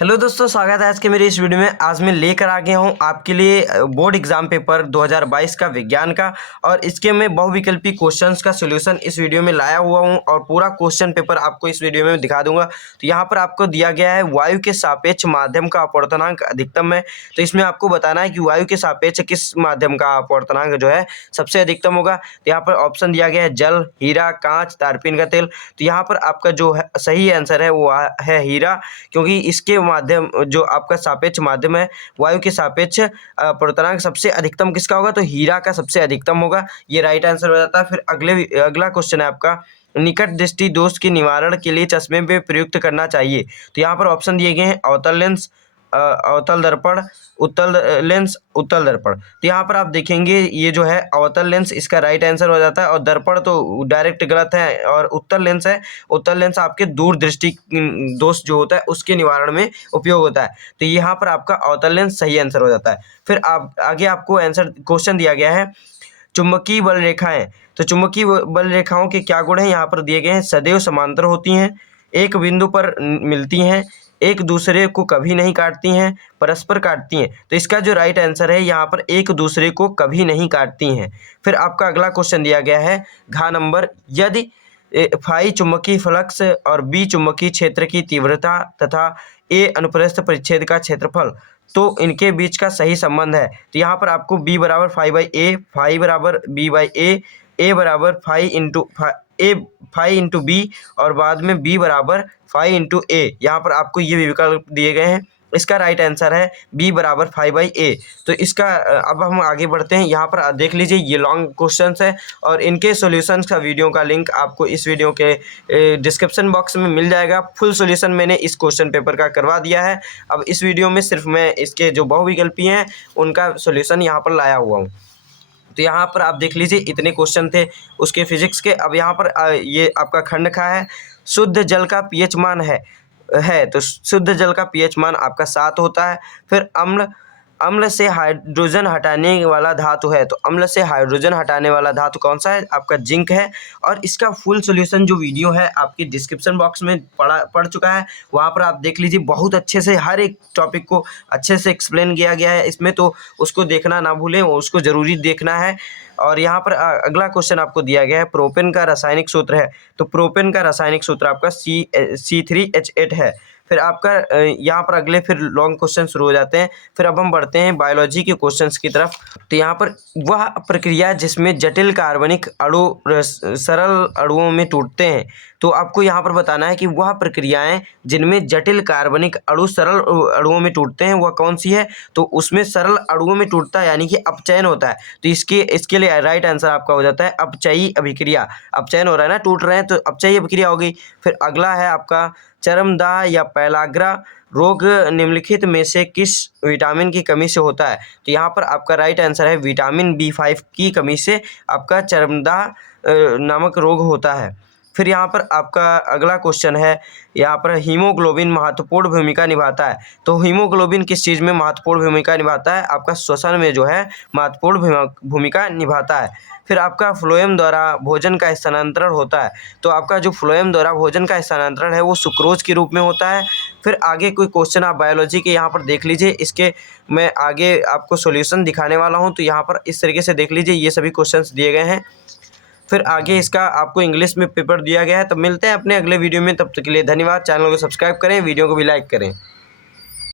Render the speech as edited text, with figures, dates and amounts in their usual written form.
Hello दोस्तों, स्वागत है आज के मेरे इस वीडियो में। आज मैं लेकर आ गया हूँ आपके लिए बोर्ड एग्जाम पेपर 2022 का विज्ञान का, और इसके मैं बहुविकल्पी क्वेश्चंस का सॉल्यूशन इस वीडियो में लाया हुआ हूँ और पूरा क्वेश्चन पेपर आपको इस वीडियो में दिखा दूंगा। तो यहाँ पर आपको दिया गया है वायु के सापेक्ष माध्यम का अपवर्तनांक अधिकतम है। तो इसमें आपको बताना है कि वायु के सापेक्ष किस माध्यम का अपवर्तनांक जो है सबसे अधिकतम होगा। तो यहाँ पर ऑप्शन दिया गया है जल, हीरा, कांच, तारपीन का तेल। तो यहाँ पर आपका जो है सही आंसर है वो है हीरा, क्योंकि इसके माध्यम जो आपका सापेक्ष माध्यम है वायु के सापेक्ष अपवर्तनांक सबसे अधिकतम किसका होगा, तो हीरा का सबसे अधिकतम होगा। ये राइट आंसर हो जाता है। फिर अगला क्वेश्चन है आपका, निकट दृष्टि दोष के निवारण के लिए चश्मे में प्रयुक्त करना चाहिए। तो यहाँ पर ऑप्शन दिए गए हैं अवतल लेंस, अवतल दर्पण, उत्तल लेंस, उत्तल दर्पण। तो यहाँ पर आप देखेंगे ये जो है अवतल लेंस इसका राइट आंसर हो जाता है, और दर्पण तो डायरेक्ट गलत है। और उत्तल लेंस है, उत्तल लेंस आपके दूरदृष्टि दोष जो होता है उसके निवारण में उपयोग होता है। तो यहाँ पर आपका अवतल लेंस सही आंसर हो जाता है। फिर आप आगे आपको आंसर क्वेश्चन दिया गया है चुंबकीय बल रेखाएं। तो चुंबकीय बल रेखाओं के क्या गुण हैं यहाँ पर दिए गए हैं, सदैव समांतर होती हैं, एक बिंदु पर मिलती हैं, एक दूसरे को कभी नहीं काटती हैं, परस्पर काटती हैं। तो इसका जो राइट आंसर है यहाँ पर एक दूसरे को कभी नहीं काटती हैं। फिर आपका अगला क्वेश्चन दिया गया है घ नंबर, यदि फाई चुंबकीय फ्लक्स और बी चुंबकीय क्षेत्र की तीव्रता तथा ए अनुप्रस्थ परिच्छेद का क्षेत्रफल, तो इनके बीच का सही संबंध है। तो यहाँ पर आपको बी बराबर फाई बाई ए, फाई बराबर बी बाई ए बराबर फाई इंटू बी, और बाद में बी बराबर फाई इंटू ए। यहाँ पर आपको ये विकल्प दिए गए हैं। इसका राइट आंसर है बी बराबर फाई बाई ए। तो इसका अब हम आगे बढ़ते हैं। यहाँ पर देख लीजिए ये लॉन्ग क्वेश्चंस है, और इनके सॉल्यूशंस का वीडियो का लिंक आपको इस वीडियो के डिस्क्रिप्शन बॉक्स में मिल जाएगा। फुल सॉल्यूशन मैंने इस क्वेश्चन पेपर का करवा दिया है। अब इस वीडियो में सिर्फ मैं इसके जो बहुविकल्पी हैं उनका सॉल्यूशन यहाँ पर लाया हुआ हूँ। तो यहाँ पर आप देख लीजिए इतने क्वेश्चन थे उसके फिजिक्स के। अब यहाँ पर ये आपका खंड का है, शुद्ध जल का पीएच मान है तो शुद्ध जल का पीएच मान आपका 7 होता है। फिर अम्ल, अम्ल से हाइड्रोजन हटाने वाला धातु है, तो अम्ल से हाइड्रोजन हटाने वाला धातु कौन सा है, आपका जिंक है। और इसका फुल सॉल्यूशन जो वीडियो है आपके डिस्क्रिप्शन बॉक्स में पड़ चुका है, वहाँ पर आप देख लीजिए। बहुत अच्छे से हर एक टॉपिक को अच्छे से एक्सप्लेन किया गया है इसमें, तो उसको देखना ना भूलें, उसको ज़रूरी देखना है। और यहाँ पर अगला क्वेश्चन आपको दिया गया है, प्रोपेन का रासायनिक सूत्र है। तो प्रोपेन का रासायनिक सूत्र आपका C3H8 है। फिर आपका यहाँ पर अगले फिर लॉन्ग क्वेश्चन शुरू हो जाते हैं। फिर अब हम बढ़ते हैं बायोलॉजी के क्वेश्चंस की तरफ। तो यहाँ पर वह प्रक्रिया जिसमें जटिल कार्बनिक अणु सरल अणुओं में टूटते हैं, तो आपको यहाँ पर बताना है कि वह प्रक्रियाएं जिनमें जटिल कार्बनिक अणु सरल अणुओं में टूटते हैं वह कौन सी है। तो उसमें सरल अणुओं में टूटता है यानी कि अपचयन होता है। तो इसके लिए राइट आंसर आपका हो जाता है अपचयी अभिक्रिया। अपचयन हो रहा है ना, टूट रहे हैं, तो अपचयी अभिक्रिया होगी। फिर अगला है आपका चरमदाह या पैलाग्रा रोग निम्नलिखित में से किस विटामिन की कमी से होता है। तो यहाँ पर आपका राइट आंसर है विटामिन B5 की कमी से आपका चरमदाह नामक रोग होता है। फिर यहाँ पर आपका अगला क्वेश्चन है, यहाँ पर हीमोग्लोबिन महत्वपूर्ण भूमिका निभाता है। तो हीमोग्लोबिन किस चीज़ में महत्वपूर्ण भूमिका निभाता है, आपका श्वसन में जो है महत्वपूर्ण भूमिका निभाता है। फिर आपका फ्लोएम द्वारा भोजन का स्थानांतरण होता है। तो आपका जो फ्लोएम द्वारा भोजन का स्थानांतरण है वो सुक्रोज के रूप में होता है। फिर आगे कोई क्वेश्चन आप बायोलॉजी के यहाँ पर देख लीजिए, इसके मैं आगे आपको सॉल्यूशन दिखाने वाला हूँ। तो यहाँ पर इस तरीके से देख लीजिए, ये सभी क्वेश्चंस दिए गए हैं। फिर आगे इसका आपको इंग्लिश में पेपर दिया गया है। तब मिलते हैं अपने अगले वीडियो में, तब तक के लिए धन्यवाद। चैनल को सब्सक्राइब करें, वीडियो को भी लाइक करें।